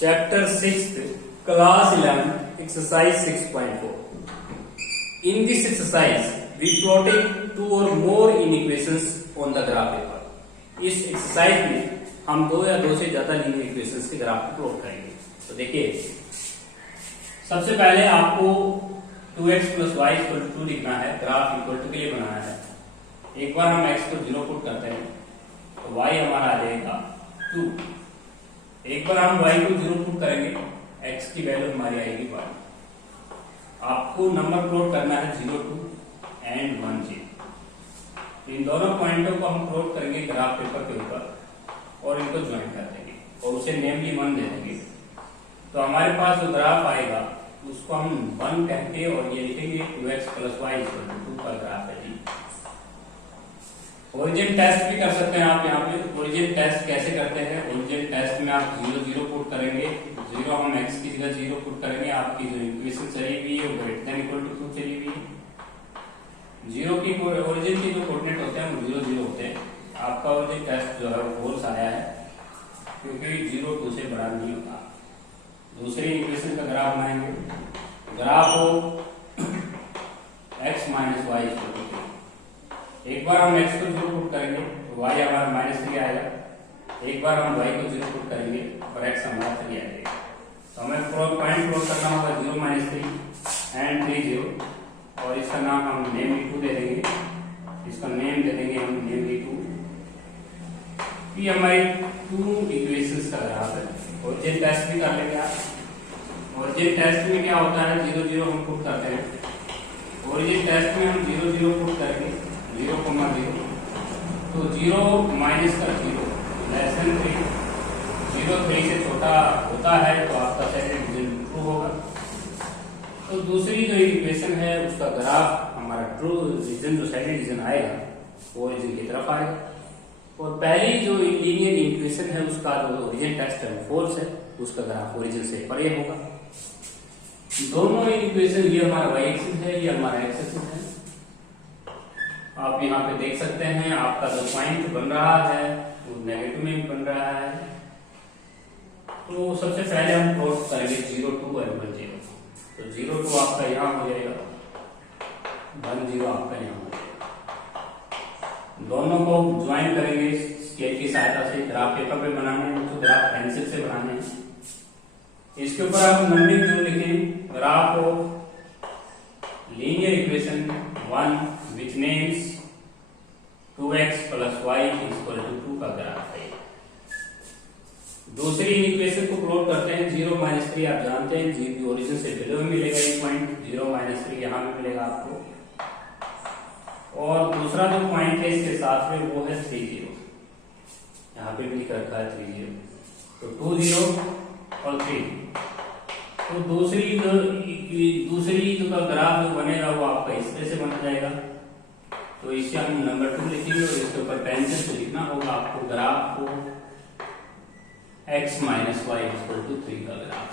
Chapter 6th, Class 11, Exercise 6.4. In this exercise, we plotted two or more inequations on the graph paper. इस exercise में हम दो या दो से ज्यादा लीनियर इक्वेशंस के ग्राफ को प्लॉट करेंगे। तो देखिए, सबसे पहले आपको 2x + y = 2 लिखना है, ग्राफ इक्वल टू के लिए बनाना है। एक बार हम x को 0 पुट करते हैं तो y हमारा आ जाएगा 2। एक बार हम y को 0 पुट करेंगे, x की वैल्यू हमारी आएगी 1। आपको नंबर प्लॉट करना है 0, 2 एंड 1, 0। इन दोनों पॉइंटों को हम प्लॉट करेंगे ग्राफ पेपर के ऊपर और इनको ज्वाइन कर देंगे और उसे नेमली 1 दे देंगे। तो हमारे पास जो ग्राफ आएगा उसको हम 1 कह के और ये लिखेंगे 2x + y = 2 का ग्राफ है जी। ओरिजिन टेस्ट भी कर सकते हैं आप। यहाँ पे ओरिजिन टेस्ट कैसे करते हैं? ओरिजिन टेस्ट में आप 0, 0 पुट करेंगे, 0 हम x की जगह 0 पुट करेंगे। आपकी जो इक्वेशन चली हुई है वो > 2 चली हुई है। 0 की ओरिजिन की जो कोऑर्डिनेट होते हैं वो 0, 0 होते हैं। आपका ओरिजिन टेस्ट जो है वो फॉल्स आया है क्योंकि 0 2 से बड़ा नहीं होता। दूसरी इक्वेशन का ग्राफ बनाएंगे। ग्राफ हो x - y = 3। एक बार हम x को 0 पुट करेंगे तो y हमारा -3 आएगा। एक बार हम y को 0 पुट करेंगे और x हमारा 3 आएगा। तो हमें पॉइंट प्लॉट करना होगा 0, -3 एंड 3, 0। और इसका नाम हम नेम V2 दे देंगे। इसका नेम दे देंगे हम नेम V2। ये हमारी 2 इक्वेशंस का ग्राफ है। ओरिजिन टेस्ट भी कर लेंगे आप। ओरिजिन टेस्ट में क्या होता है? 0, 0 हम पुट करते हैं। ओरिजिन टेस्ट में हम 0, 0 पुट करेंगे, 0, 0। तो 0 - 0 <3। 0 3 से छोटा होता है तो आपका सेकंड डिवीजन ट्रू होगा। तो दूसरी जो इक्वेशन है उसका ग्राफ हमारा ट्रू रीजन, जो सेकंड डिवीजन आएगा वो ओरिजिन की तरफ आएगा। और पहली जो लीनियर इक्वेशन है उसका जो ओरिजिन टेस्ट है फॉल्स है, उसका ग्राफ ओरिजिन से परे होगा। दोनों इक्वेशन, ये हमारा y एक्सिस है, ये हमारा x एक्सिस है। आप यहाँ पे देख सकते हैं आपका जो पॉइंट बन रहा है वो नेगेटिव में बन रहा है। तो सबसे पहले हम प्लॉट करेंगे 0, 2 और 1, 0। तो 0, 2 आपका यहाँ हो जाएगा, 1, 0 आपका यहाँ हो जाएगा। दोनों को ज्वाइन करेंगे स्केल की सहायता से। ग्राफ पेपर पे बनाने हैं तो ग्राफ पेंसिल से बनाने हैं। इसके ऊपर आप नंबरिंग जो लिखें, graph of linear equation 1 which names 2x + y = 2 का ग्राफ है। दूसरी इक्वेशन को प्लॉट करते हैं 0, -3। आप जानते हैं जी ओरिजिन से पहले में मिलेगा एक पॉइंट, 0, -3 यहाँ पे मिलेगा आपको। और दूसरा जो पॉइंट है इसके साथ में वो है 3, 0। यहाँ पे भी लिख रखा है 3, 0। तो 2, 0 और 3। तो दूसरी जो का ग्राफ जो बनेगा वो आपका इस तरह से बन जाएगा। तो इसे हम नंबर 2 लिखेंगे और इसके ऊपर पेंसिल से लिखना होगा आपको ग्राफ को x - y = 3 का ग्राफ।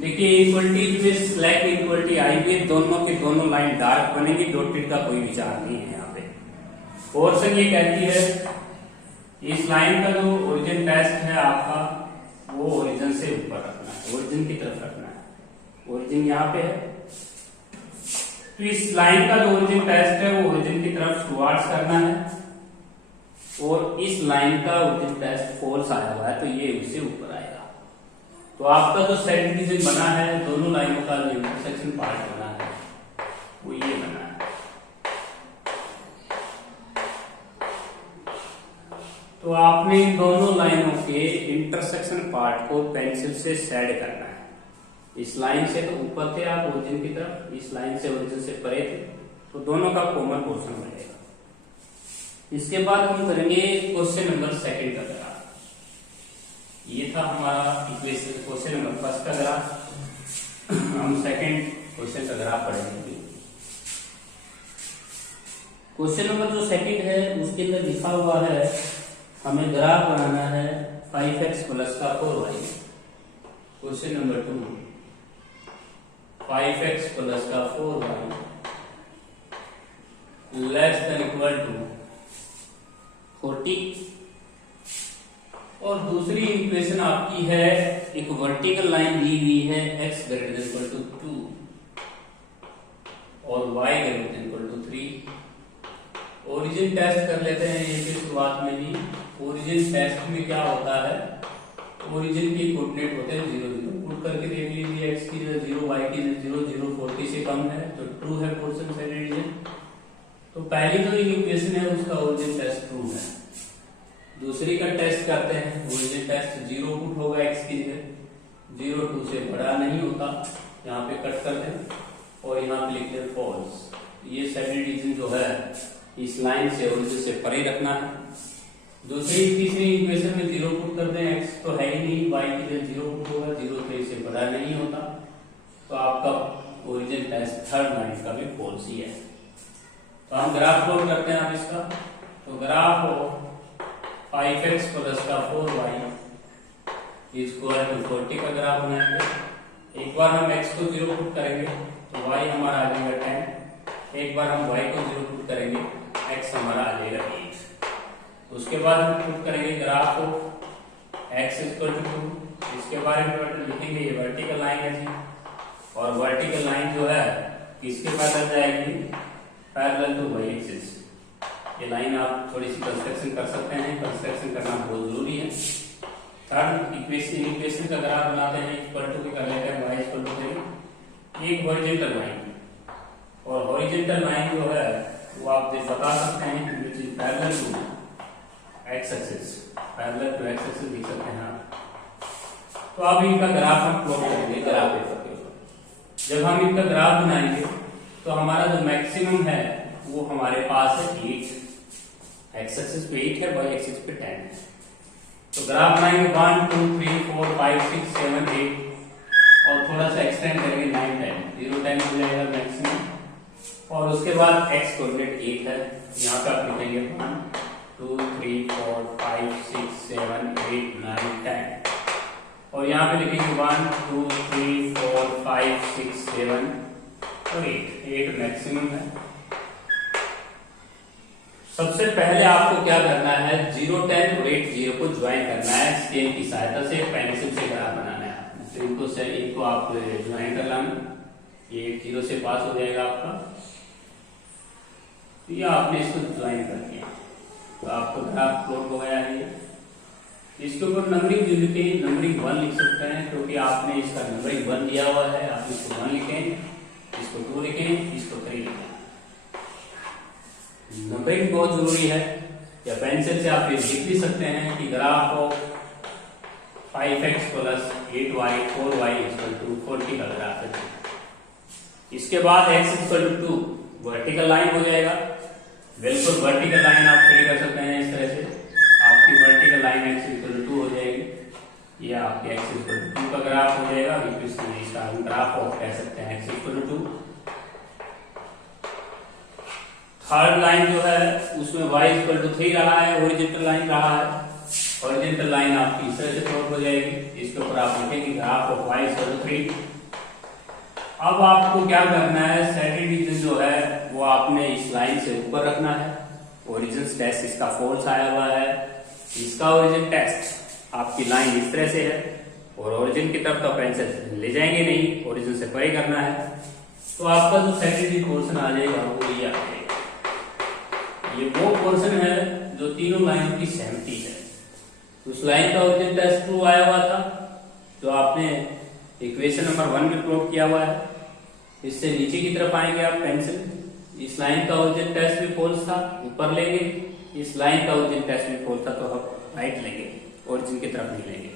देखिए इक्वलिटी में स्लैक इक्वलिटी आई हुई, दोनों के दोनों लाइन डार्क बनेगी, डॉटेड का कोई विचार नहीं है यहाँ पे। पोर्शन ये कहती है इस लाइन का जो ओरिजिन टेस्ट है आपका वो ओरिजिन से ऊपर रखना है, ओरिजिन की तरफ रखना है। ओरिजिन यहाँ पे है तो इस लाइन का जो ओरिजिन टेस्ट है वो ओरिजिन की तरफ टुवर्ड्स करना है। और इस लाइन का ओरिजिन टेस्ट फॉल्स आया हुआ है तो ये उससे ऊपर आएगा। तो आपका जो सेकंड डिवीजन बना है, दोनों लाइनों का जो इंटरसेक्शन पार्ट बना है वो ये बना है। तो आपने इन दोनों लाइनों के इंटरसेक्शन पार्ट को पेंसिल से शेड करना है। इस लाइन से तो ऊपर थे आप ओरिजिन की तरफ, इस लाइन से ओरिजिन से परे थे, तो दोनों का कॉमन पोर्शन बनेगा। इसके बाद हम करेंगे क्वेश्चन नंबर 2 का ग्राफ। ये था हमारा इक्वेशन क्वेश्चन नंबर 1 का ग्राफ। हम सेकंड क्वेश्चन का ग्राफ पढ़ेंगे। क्वेश्चन नंबर जो 2 है उसके अंदर लिखा हुआ है हमें ग्राफ बनाना है 5x + 4y। Question number 2, 5x + 4y <= 40 और दूसरी इक्वेशन आपकी है, एक वर्टिकल लाइन दी हुई है x greater than equal to 2 और y greater than equal to 3। Origin test कर लेते हैं ये फिर शुरुआत में ही। ओरिजिन टेस्ट में क्या होता है, ओरिजिन की कोऑर्डिनेट होते हैं 0 0, पुट करके देख लीजिए x की जगह 0, y की जगह 0, 0 40 से कम है तो ट्रू है पोर्शन साइड रीजन। तो पहली जो इक्वेशन है उसका ओरिजिन टेस्ट ट्रू है। दूसरी का टेस्ट करते हैं, ओरिजिन टेस्ट 0 पुट होगा x की जगह, 0 2 से बड़ा नहीं होता, यहाँ पे कट कर दें और यहाँ पे लिखते हैं फॉल्स। ये साइड रीजन जो है इस लाइन से ओरिजिन से परे रखना है। दूसरी तीसरी इक्वेशन में 0 पुट कर दें, x तो है ही नहीं, y की जगह 0 पुट होगा, 0 3 से बड़ा नहीं होता, तो आपका ओरिजिन टेस्ट थर्ड लाइन का भी फॉल्स ही है। तो हम ग्राफ प्लॉट करते हैं आप इसका। तो ग्राफ 5x प्लस का 4y इक्वल टू 40 का ग्राफ बनाएंगे। एक बार हम x को 0 पुट करेंगे तो y हमारा आ जाएगा 10, एक बार हम y को 0 पुट करेंगे x हमारा आ जाएगा 8। उसके बाद हम पुट करेंगे ग्राफ x इक्वल टू 2, इसके बारे में लिखेंगे ये वर्टिकल लाइन है जी, और वर्टिकल लाइन जो है किसके पैरेलल जाएगी, पैरेलल टू y एक्सिस। ये लाइन आप थोड़ी सी कंस्ट्रक्शन कर सकते हैं, कंस्ट्रक्शन करना बहुत जरूरी है। थर्ड इक्वेशन का ग्राफ बनाते हैं, इक्वल टू कर लेते हैं y इक्वल टू 3, एक हॉरिजॉन्टल लाइन, और हॉरिजॉन्टल लाइन जो है वो आप बता सकते हैं कि which is parallel to x axis, parallel to x axis लिख सकते हैं आप। तो अब इनका ग्राफ हम प्लॉट करेंगे ग्राफ पेपर के ऊपर। जब हम इनका ग्राफ बनाएंगे तो हमारा जो मैक्सिमम है वो हमारे पास है 8, x एक्सिस पे 8 है, y एक्सिस पे 10 है। तो ग्राफ बनाएंगे 1 2 3 4 5 6 7 8 और थोड़ा सा एक्सटेंड करेंगे 9 10, 0 10 हो जाएगा मैक्सिमम। और उसके बाद x कोऑर्डिनेट 8 है, यहाँ पे आप लिखेंगे 1 2 3 4 5 6 7 8 9 10, और यहाँ पे लिखेंगे 1 2 3 4 5 6 7 और 8 मैक्सिमम है। सबसे पहले आपको क्या करना है, 0 10 और 8 0 को ज्वाइन करना है स्केल की सहायता से, पेंसिल से ग्राफ बनाना है आपने। तो इनको आप ज्वाइन कर लाना, ये 0 से पास हो जाएगा आपका, तो ये आपने इसको ज्वाइन कर दिया तो आपको ग्राफ प्लॉट हो गया है। इसके ऊपर नंबरिंग जो लिखे, नंबरिंग 1 लिख सकते हैं क्योंकि आपने इसका नंबरिंग 1 दिया हुआ है, आप इसको 1 लिखें, इसको 2 लिखें, इसको 3 लिखें। नंबरिंग बहुत जरूरी है, या पेंसिल से आप ये लिख भी सकते हैं कि graph of 5x plus 8y 4y equal to 40 का ग्राफ है। इसके बाद x equal to 2 vertical line हो जाएगा, बिल्कुल वर्टिकल लाइन आप खड़ी कर सकते हैं इस तरह से, आपकी vertical line x equal to 2 हो जाएगी, या आपके x इक्वल टू 2 का ग्राफ हो जाएगा। इसका ग्राफ ऑफ कह सकते हैं x equal to 2। Third line जो है उसमें y इक्वल टू 3 रहा है, हॉरिजॉन्टल लाइन रहा है, हॉरिजॉन्टल लाइन आपकी इस तरह से प्लॉट हो जाएगी। इसके ऊपर आप लिखेंगे graph of y equal to 3। अब आपको क्या करना है, सेकंड रीजन जो है वो आपने इस लाइन से ऊपर रखना है। ओरिजिन टेस्ट इसका फॉल्स आया हुआ है, इसका ओरिजिन टेस्ट आपकी लाइन इस तरह से है और ओरिजिन की तरफ तो पेंसिल ले जाएंगे नहीं, ओरिजिन से परे करना है। तो आपका जो सेकेंडरी पोर्शन आ जाएगा वो ये आ जाएगा, ये वो पोर्शन है जो तीनों लाइनों की सहमति है। उस लाइन का ओरिजिन टेस्ट ट्रू आया हुआ था जो आपने इक्वेशन नंबर 1 में प्लॉट किया हुआ है। इससे नीचे की तरफ आएंगे आप पेंसिल, इस लाइन का ओरिजिन टेस्ट भी फॉल्स था, ऊपर लेंगे, इस लाइन का ओरिजिन टेस्ट भी फॉल्स था तो हम राइट लेंगे, ओरिजिन की तरफ नहीं लेंगे।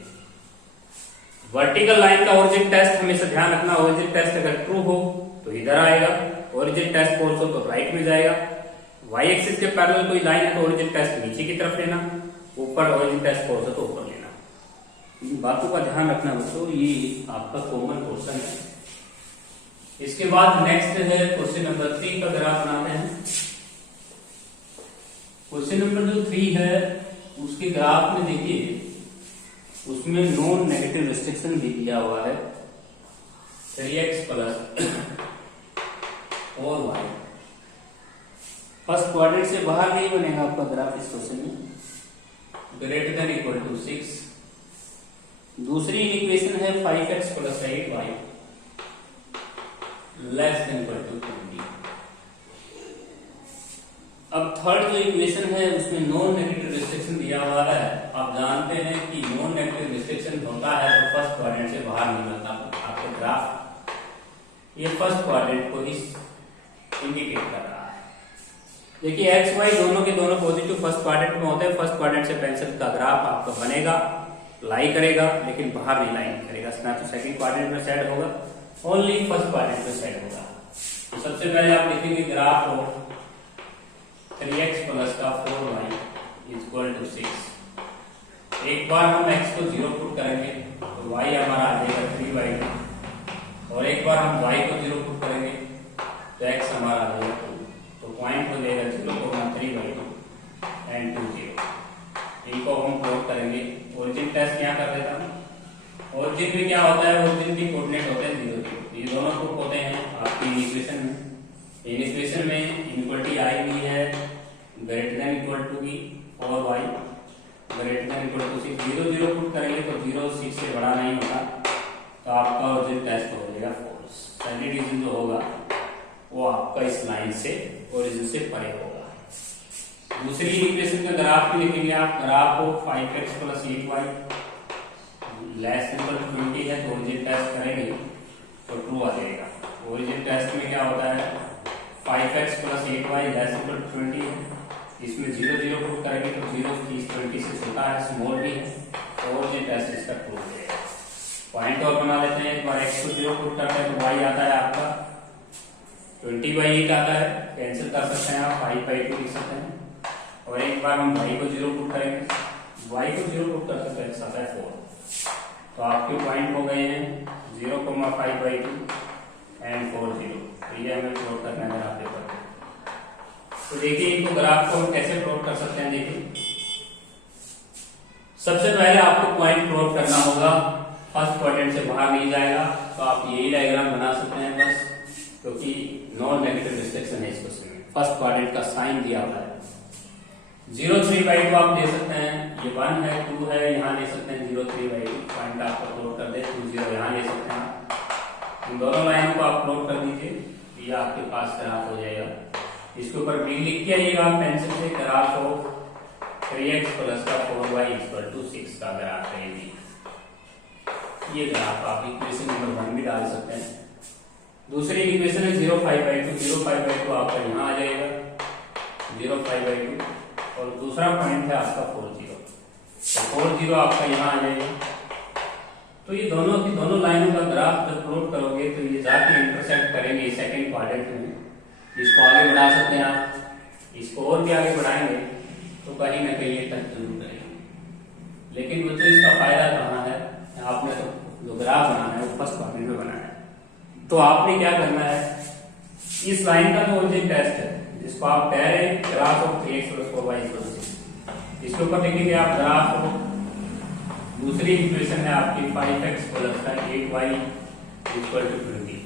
वर्टिकल लाइन का ओरिजिन टेस्ट हमेशा ध्यान रखना, ओरिजिन टेस्ट अगर ट्रू हो तो इधर आएगा, ओरिजिन टेस्ट फॉल्स हो तो राइट में जाएगा। y एक्सिस के पैरेलल कोई लाइन है तो ओरिजिन टेस्ट नीचे की तरफ लेना, ऊपर ओरिजिन टेस्ट फॉल्स हो तो ऊपर लेना। इन बातों का ध्यान रखना बच्चों, ये आपका कॉमन क्वेश्चन है। इसके बाद नेक्स्ट है क्वेश्चन नंबर 3 का ग्राफ बनाते हैं। क्वेश्चन नंबर जो 3 है उसके ग्राफ में देखिए, उसमें नॉन नेगेटिव रिस्ट्रिक्शन भी दिया हुआ है 3x plus 4y। First quadrant से बाहर नहीं बनेगा आपका ग्राफ इस क्वेश्चन में, ग्रेटर देन इक्वल टू 6। दूसरी इक्वेशन है 5x plus 8y less than equal to 20। अब थर्ड जो इक्वेशन है उसमें नॉन नेगेटिव रिस्ट्रिक्शन दिया हुआ है। आप जानते हैं कि नॉन नेगेटिव रिस्ट्रिक्शन होता है तो फर्स्ट क्वाड्रेंट से बाहर नहीं आता। आपके ग्राफ ये फर्स्ट क्वाड्रेंट को ही इंडिकेट कर रहा है। देखिए एक्स वाई दोनों के दोनों पॉजिटिव फर्स्ट क्वाड्रेंट में होते हैं। फर्स्ट क्वाड्रेंट से पेंसिल का ग्राफ आपका बनेगा, लाई करेगा, लेकिन बाहर नहीं लाइन करेगा, ना तो सेकंड क्वाड्रेंट में सेट होगा, ओनली फर्स्ट क्वाड्रेंट में सेट होगा। तो सबसे पहले आप लिखेंगे ग्राफ हो 3x प्लस का 4y इक्वल टू 6। एक बार हम x को 0 पुट करेंगे तो y हमारा आ जाएगा 3y, और एक बार हम y को 0 पुट करेंगे तो x हमारा आ जाएगा 2। तो पॉइंट हो जाएगा 0,3/2 एंड 2 0। इनको हम प्लॉट करेंगे। ओरिजिन टेस्ट क्या कर देता हूं। ओरिजिन में क्या होता है, ओरिजिन के कोऑर्डिनेट होते हैं 0 0। ये दोनों पुट होते हैं आपकी इक्वेशन में। इक्वेशन में इनइक्वालिटी आई भी है ग्रेटर देन इक्वल टू की, और y greater than equal to 6। 0 0 put करेंगे तो 0 6 से बड़ा नहीं होगा, तो आपका ओरिजिन टेस्ट हो जाएगा फॉल्स। पहली रीजन जो होगा वो आपका इस लाइन से ओरिजिन से परे होगा। दूसरी इक्वेशन का ग्राफ भी लिखेंगे आप। ग्राफ को 5x plus 8y less then 20 है तो ओरिजिन टेस्ट करेंगे तो ट्रू आ जाएगा। ओरिजिन टेस्ट में क्या होता है 5x plus 8y less then 20 है। इसमें 0 0 पुट करेंगे तो 0 30 20 से छोटा है, स्मॉल भी है, तो ओरिजिन टेस्ट इसका ट्रू हो जाएगा। पॉइंट और बना लेते हैं। एक बार x को 0 पुट करते हैं तो y आता है आपका 20/8 आता है, कैंसिल कर सकते हैं आप, 5/2 लिख सकते हैं। और एक बार हम y को 0 पुट करेंगे, y को 0 पुट करते हैं तो x आता है 4। तो आपके पॉइंट हो गए हैं 0,5/2 एंड 4 0। तो ये हमें प्लॉट करना है ग्राफ पेपर। तो देखिए इनको ग्राफ को हम कैसे प्लॉट कर सकते हैं। देखिए सबसे पहले आपको पॉइंट प्लॉट करना होगा, फर्स्ट क्वाड्रेंट से बाहर नहीं जाएगा, तो आप यही डायग्राम बना सकते हैं बस, क्योंकि नॉन नेगेटिव रिस्ट्रिक्शन है इस क्वेश्चन में। फर्स्ट क्वाड्रेंट का साइन दिया हुआ है 0,3/2 आप दे सकते हैं, ये 1 है 2 है, यहाँ ले सकते हैं 0,3/2 पॉइंट आपको प्लॉट कर दे, 2 0 यहाँ ले सकते हैं। इन दोनों लाइन को आप प्लॉट कर दीजिए, ये आपके पास ग्राफ हो जाएगा। इसके ऊपर बी लिख के आइएगा आप पेंसिल से, ग्राफ हो 3x प्लस का 4y इक्वल टू 6 का ग्राफ है ये ग्राफ। आप इक्वेशन नंबर 1 भी डाल सकते हैं। दूसरी इक्वेशन है 0,5/2। 0,5/2 आपका यहाँ आ जाएगा 0,5/2, और दूसरा पॉइंट है आपका 4 0, तो 4 0 आपका यहाँ आ जाएगा। तो ये दोनों की दोनों लाइनों का ग्राफ जब प्लॉट करोगे तो ये जाके इंटरसेक्ट करेंगे सेकंड क्वाड्रेंट में। इसको आगे बढ़ा सकते हैं आप, इसको और भी आगे बढ़ाएंगे तो कहीं ना कहीं ये टच जरूर करेंगे। लेकिन बच्चों इसका फायदा कहाँ है, आपने तो जो ग्राफ बनाना है वो फर्स्ट क्वाड्रेंट में बनाना है। तो आपने क्या करना है, इस लाइन का जो ओरिजिन टेस्ट है जिसको आप कह रहे हैं graph of 3x plus 4y equal to 6, इसके ऊपर लिखेंगे आप ग्राफ ऑफ, दूसरी इक्वेशन है आपकी 5x प्लस का 8y इक्वल टू 20।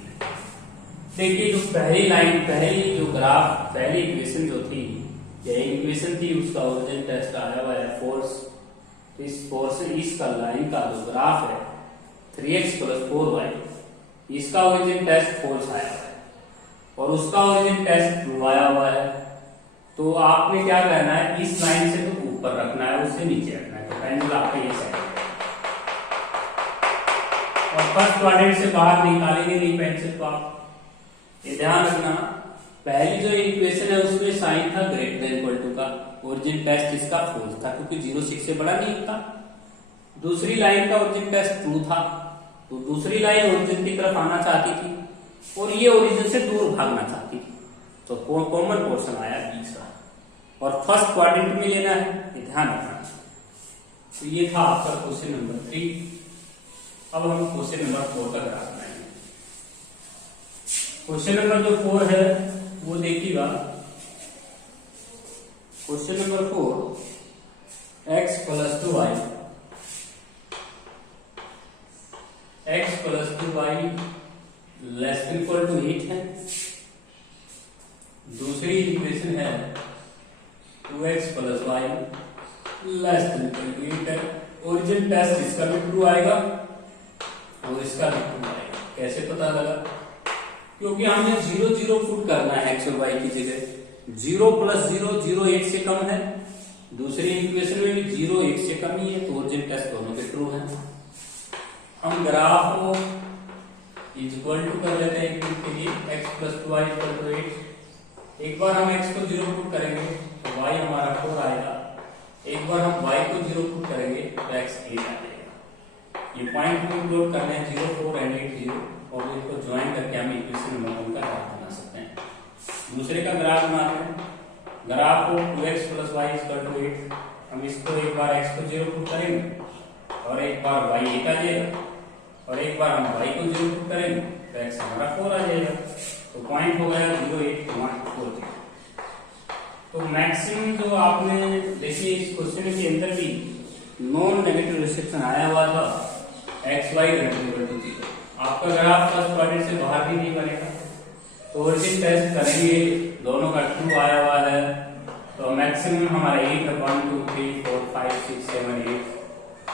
देखिए जो पहली लाइन, पहली जो ग्राफ, पहली इक्वेशन जो थी, यह इक्वेशन थी, उसका ओरिजिन टेस्ट आया हुआ है फोर्स। इस फोर्स इसका लाइन का जो ग्राफ है 3x प्लस 4y, इसका ओरिजिन टेस्ट फोर्स आया हुआ है और उसका ओरिजिन टेस्ट ट्रू आया हुआ है। तो आपने क्या करना है, इस लाइन से तो ऊपर रखना है, उससे नीचे रखना है। तो पेंसिल आपका ये साइड है और फर्स्ट क्वाड्रेंट से बाहर निकालेंगे नहीं पेंसिल को आप, ये ध्यान रखना। पहली जो इक्वेशन है उसमें साइन था ग्रेटर देन इक्वल टू का, ओरिजिन टेस्ट इसका फॉल्स था क्योंकि 0 6 से बड़ा नहीं होता। दूसरी लाइन का ओरिजिन टेस्ट ट्रू था, तो दूसरी लाइन ओरिजिन की तरफ आना चाहती थी और ये ओरिजिन से दूर भागना चाहती थी, तो कॉमन पोर्शन आया बीच का, और फर्स्ट क्वाड्रेंट में लेना है, ये ध्यान रखना। तो ये था आपका क्वेश्चन नंबर 3। अब हम क्वेश्चन नंबर 4 का ग्राफ बनाएंगे। क्वेश्चन नंबर जो 4 है वो देखिएगा। Question number 4, x plus 2y, x plus 2y less than equal to 8 है। दूसरी इक्वेशन है 2x plus y less than origin test इसका भी ट्रू आएगा और इसका भी ट्रू आएगा। कैसे पता लगा? क्योंकि हमने 0 0 पुट करना है एक्स और वाई की जगह। 0 + 0 0 1 से कम है, दूसरी इक्वेशन में भी 0 1 से कम ही है, तो ओरिजिन टेस्ट दोनों के ट्रू है। हम ग्राफ को इक्वल टू कर लेते हैं के लिए x + 2y = 8। एक बार हम x को 0 पुट करेंगे तो y हमारा 4 आएगा, एक बार हम y को 0 पुट करेंगे तो x 8 आ जाएगा। ये पॉइंट को नोट करने हैं 0 4 एंड 8 0, और इनको ज्वाइन करके हम इक्वेशन नंबर 1 का ग्राफ बना सकते हैं। दूसरे का ग्राफ बनाते हैं। ग्राफ को 2x + y = 8। हम इसको एक बार x को 0 पुट करेंगे और एक बार y 8 आ जाएगा, और एक बार हम y को 0 पुट करेंगे तो x हमारा 4 आ जाएगा। तो पॉइंट हो गया 0 8 4 0। तो मैक्सिमम जो आपने देखिए इस क्वेश्चन के अंदर भी नॉन नेगेटिव रिस्ट्रिक्शन आया हुआ था x y > 0। आपका ग्राफ फर्स्ट क्वाड्रेंट से बाहर भी नहीं बनेगा। तो ओरिजिन टेस्ट करेंगे, दोनों का ट्रू आया हुआ है, तो मैक्सिमम हमारा 8 है 1 2 3 4 5 6 7 8।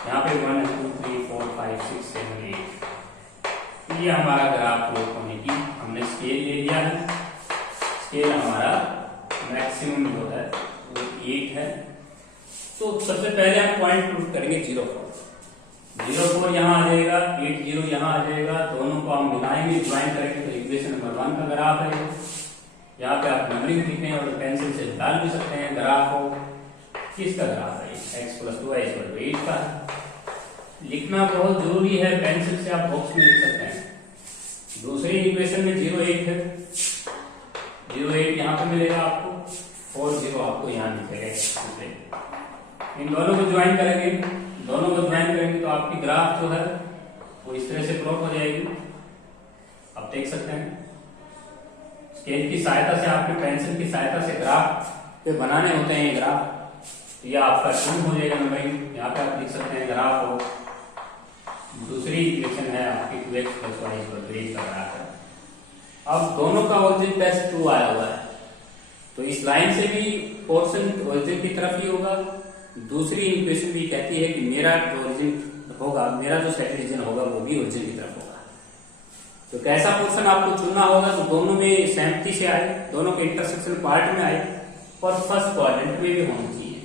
यहाँ पे 1 2 3 4 5 6 7 8। ये हमारा ग्राफ प्लॉट होने की हमने स्केल ले लिया है। स्केल हमारा मैक्सिमम जो है वो 8 है। तो सबसे पहले हम पॉइंट प्रूफ करेंगे 0 4। 0 4 यहाँ आ जाएगा, 8 0 यहाँ आ जाएगा। दोनों को हम मिलाएंगे, ज्वाइन करेंगे तो इक्वेशन नंबर 1 का ग्राफ है। यहाँ पे आप नंबरिंग लिखें और पेंसिल से डाल भी सकते हैं। ग्राफ हो किसका ग्राफ है? x + 2y = 8 का। लिखना बहुत जरूरी है, पेंसिल से आप बॉक्स में लिख सकते हैं। दूसरी इक्वेशन में 0 8 है, 0 8 यहाँ पे मिलेगा आपको, और 0 आपको यहाँ मिलेगा। इन दोनों को ज्वाइन करेंगे, दोनों को ज्वाइन करेंगे तो आपकी ग्राफ जो है वो इस तरह से प्लॉट हो जाएगी। आप देख सकते हैं स्केल की सहायता से, आपके पेंसिल की सहायता से ग्राफ पे बनाने होते हैं ये ग्राफ। तो यह आपका ट्रू हो जाएगा नंबरिंग। यहाँ पे आप लिख सकते हैं ग्राफ हो। दूसरी इक्वेशन है आपकी 2x + y = 8 का ग्राफ है। अब दोनों का ओरिजिन टेस्ट ट्रू आया हुआ है, तो इस लाइन से भी पोर्शन ओरिजिन की तरफ ही होगा। दूसरी इक्वेशन भी कहती है कि मेरा जो ओरिजिन होगा, मेरा जो सेट रीजन होगा वो भी ओरिजिन की तरफ होगा। तो कैसा पोर्शन आपको चुनना होगा? तो दोनों में सहमति से आए, दोनों के इंटरसेक्शन पार्ट में आए और फर्स्ट क्वाड्रेंट में भी होना चाहिए।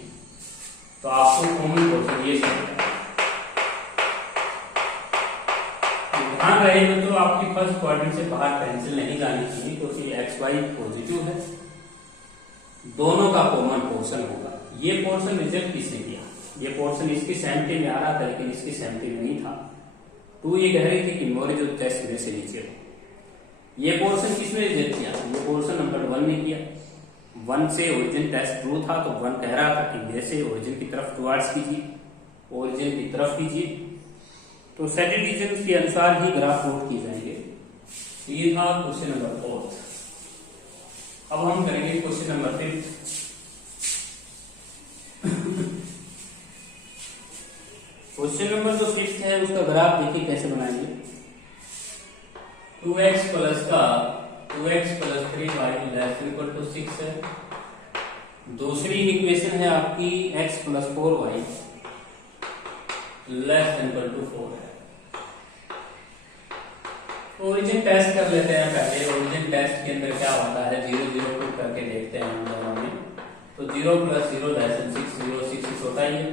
तो आपको कॉमन पोर्शन ये चाहिए। ध्यान रहेगा तो आपकी फर्स्ट क्वाड्रेंट से बाहर पेंसिल नहीं जानी चाहिए, क्योंकि एक्स वाई पॉजिटिव है। दोनों का कॉमन पोर्शन होगा। ये पोर्शन रिजेक्ट किसने किया? ये पोर्शन इसकी सहमति में आ रहा था लेकिन इसकी सहमति में नहीं था। टू ये कह रही थी कि मोरे जो टेस्ट में से नीचे हो। ये पोर्शन किसने रिजेक्ट किया? ये पोर्शन नंबर 1 ने किया। 1 से ओरिजिन टेस्ट ट्रू था, तो 1 कह रहा था कि मेरे से ओरिजिन की तरफ टुवर्ड्स कीजिए, ओरिजिन की तरफ कीजिए। तो सेट रीजन के अनुसार ही ग्राफ प्लॉट की जाएंगे। ये था क्वेश्चन नंबर 4। अब हम करेंगे क्वेश्चन नंबर 5। क्वेश्चन नंबर जो 6 है उसका ग्राफ देखिए कैसे बनाएंगे। 2x + 3y ≤ 6 है। दूसरी इक्वेशन है आपकी x + 4y ≤ 4 है। ओरिजिन टेस्ट कर लेते हैं पहले। ओरिजिन टेस्ट के अंदर क्या होता है, 0 0 पुट करके देखते हैं हम दोनों में। तो 0 + 0 <6 0 6 छोटा ही है।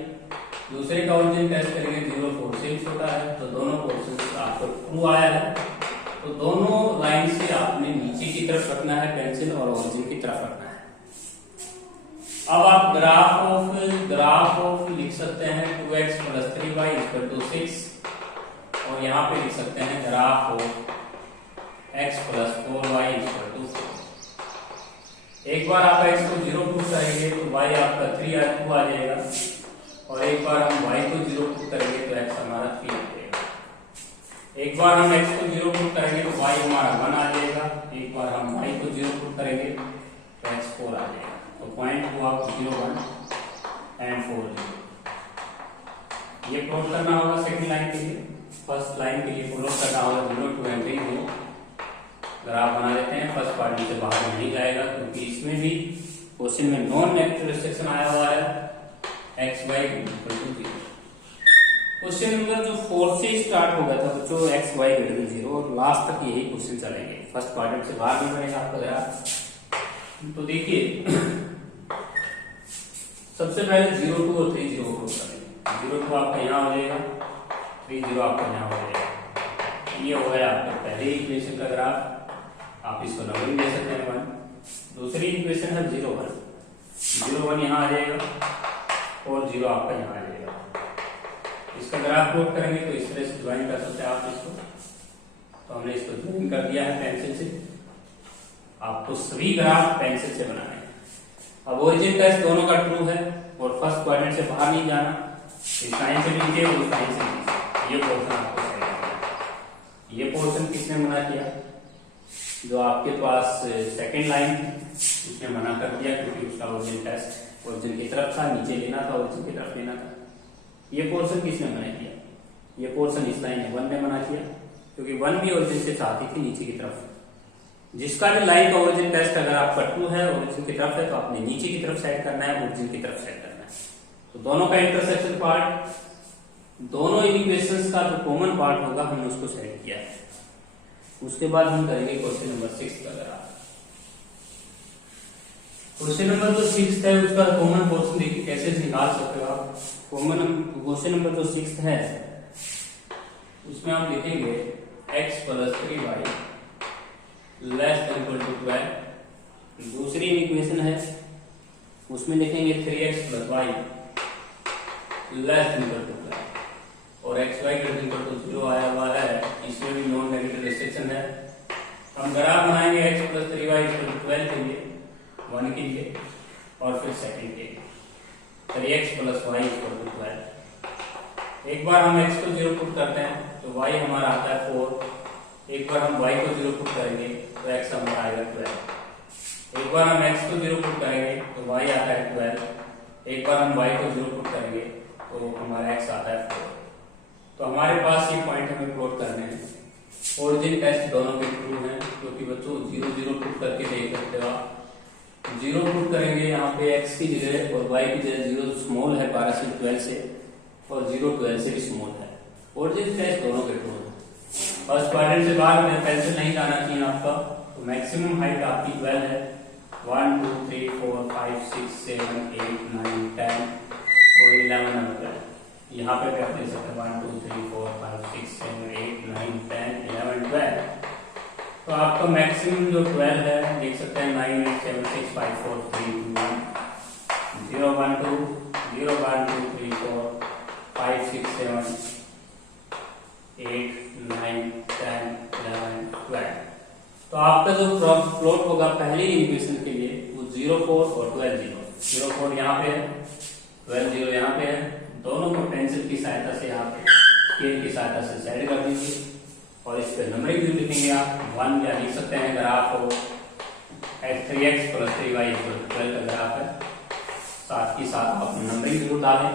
दूसरे का ओरिजिन टेस्ट करेंगे 0 4 से छोटा है। तो दोनों पोर्शन आपको ट्रू आया है। तो दोनों लाइन से आपने नीचे की तरफ रखना है पेंसिल और ओरिजिन की तरफ रखना है। अब आप ग्राफ ऑफ लिख सकते हैं 2x + 3y = 6, और यहाँ पे लिख सकते हैं ग्राफ ऑफ x + 4y = 4। एक बार आप x को 0 पुट करेंगे तो y आपका 3 2 आ जाएगा, और एक बार हम y को 0 पुट करेंगे तो x हमारा 3 आ जाएगा। एक बार हम x को 0 पुट करेंगे तो y हमारा 1 आ जाएगा। एक बार हम y को 0 पुट करेंगे तो x 4 आ जाएगा। तो पॉइंट हुआ 0 1 एंड 4 0। ये प्लॉट करना होगा सेकंड लाइन के लिए। फर्स्ट लाइन के लिए प्लॉट करना होगा 0 2 एंड 3 0। ग्राफ बना देते हैं। फर्स्ट पार्ट से बाहर नहीं जाएगा क्योंकि इसमें भी क्वेश्चन में नॉन नेगेटिव रिस्ट्रिक्शन आया हुआ है, x y = 0। क्वेश्चन नंबर जो 4 से स्टार्ट हो गया था बच्चों एक्स वाई ग्रेटर देन 0 और लास्ट तक यही क्वेश्चन चलेंगे। फर्स्ट क्वाड्रेंट से बाहर नहीं बनेगा आपका ग्राफ। तो देखिए सबसे पहले 0 2 और 3 0 को करेंगे। 0 2 आपका यहाँ हो जाएगा, 3 0 आपका यहाँ हो जाएगा। ये हो गया आपका पहले इक्वेशन का ग्राफ। आप इसको नंबरिंग दे सकते हैं 1। दूसरी इक्वेशन है 0 1। 0 1 यहाँ आ जाएगा और 0 आपका यहाँ आ जाएगा। इसका ग्राफ प्लॉट करेंगे तो इस तरह से ज्वाइन कर सकते हैं आप इसको। तो हमने इसको ज्वाइन कर दिया है पेंसिल से। आपको सभी ग्राफ पेंसिल से बनाने हैं। अब ओरिजिन टेस्ट दोनों का ट्रू है और फर्स्ट क्वाड्रेंट से बाहर नहीं जाना। इस लाइन से नीचे और उस लाइन से नीचे। ये पोर्शन आपको सही करना। ये पोर्शन किसने मना किया? जो आपके पास सेकंड लाइन थी उसने मना कर दिया, क्योंकि उसका ओरिजिन टेस्ट ओरिजिन की तरफ था, नीचे लेना था, ओरिजिन की तरफ लेना था। ये पोर्शन किसने मना किया? ये पोर्शन इस लाइन 1 ने मना किया, क्योंकि 1 भी ओरिजिन से चाहती थी नीचे की तरफ। जिसका भी लाइन का ओरिजिन टेस्ट अगर आपका ट्रू है, ओरिजिन की तरफ है, तो आपने नीचे की तरफ सेट करना है, ओरिजिन की तरफ सेट करना है। तो दोनों का इंटरसेक्शन पार्ट, दोनों इक्वेशंस का जो कॉमन पार्ट होगा हमने उसको सेट किया है। उसके बाद हम करेंगे क्वेश्चन नंबर 6 का ग्राफ। क्वेश्चन नंबर जो 6 है उसका कॉमन पोर्शन देखिए कैसे निकाल सकते हो आप। कॉमन क्वेश्चन नंबर जो 6 है उसमें आप लिखेंगे x + 3y <= 12। दूसरी इक्वेशन है उसमें लिखेंगे 3x + y <= 12 और x y > 0 आया हुआ है। इसमें भी नॉन नेगेटिव रिस्ट्रिक्शन है। हम ग्राफ बनाएंगे x + 3y = 12 के लिए, 1 के लिए और फिर सेकंड के लिए 3x + y = 12। एक बार हम x को 0 पुट करते हैं तो y हमारा आता है 4। एक बार हम y को 0 पुट करेंगे तो x हमारा आएगा 12। एक बार हम x को 0 पुट करेंगे तो y आता है 12। एक बार हम y को 0 पुट करेंगे तो हमारा x आता है 4। तो हमारे पास ये पॉइंट हमें प्लॉट करने हैं। ओरिजिन टेस्ट दोनों के ट्रू हैं, क्योंकि बच्चों 0 0 पुट करके देख सकते हो आप। 0 पुट करेंगे यहाँ पे x की जगह और y की जगह। 0 स्मॉल है 12 से 12 से और 0 12 से भी स्मॉल है। ओरिजिन टेस्ट दोनों के ट्रू है। फर्स्ट क्वाड्रेंट से बाहर में पेंसिल नहीं जाना चाहिए आपका। तो मैक्सिमम हाइट आपकी 12 है। 1 2 3 4 5 6 7 8 9 10 और 11 नंबर। यहाँ पे भी आप देख सकते हैं 1 2 3 4 5 6 7 8 9 10 11 12। तो आपका मैक्सिमम जो 12 है देख सकते हैं 9 8 7 6 5 4 3 2 1 0 1 2 0 1 2 3 4 5 6 7 8 9 10 11 12। तो आपका जो प्लॉट होगा पहली इक्वेशन के लिए वो 0 4 और 12 0। 0 4 यहाँ पे है, 12 0 यहाँ पे है। दोनों को पेंसिल की सहायता से यहाँ पे स्केल की सहायता से सेट कर दीजिए और इस पे नंबरिंग भी लिखेंगे आप। 1 या लिख सकते हैं ग्राफ हो 3x + 3y = 12 का ग्राफ है। साथ ही साथ आप नंबरिंग जरूर डालें।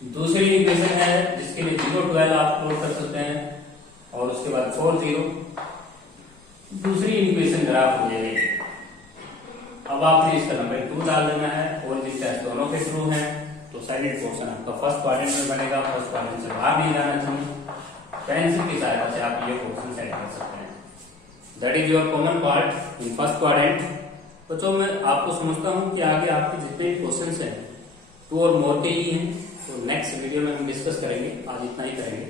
दूसरी इक्वेशन है जिसके लिए 0 12 आप प्लॉट कर सकते हैं और उसके बाद 4 0। दूसरी इक्वेशन ग्राफ हो जाएगी। अब आपने इसका नंबर 2 डाल देना है। ओरिजिन टेस्ट दोनों के ट्रू हैं, तो साइडेड पोर्शन आपका फर्स्ट क्वाड्रेंट में बनेगा। फर्स्ट क्वाड्रेंट से बाहर नहीं जाना चाहिए। पेंसिल की सहायता से आप ये पोर्शन सेट कर सकते हैं। That is your common part in first quadrant. बच्चों मैं आपको समझता हूँ कि आगे आपके जितने क्वेश्चन हैं 2 और मोर के ही हैं। तो नेक्स्ट वीडियो में हम डिस्कस करेंगे। आज इतना ही करेंगे।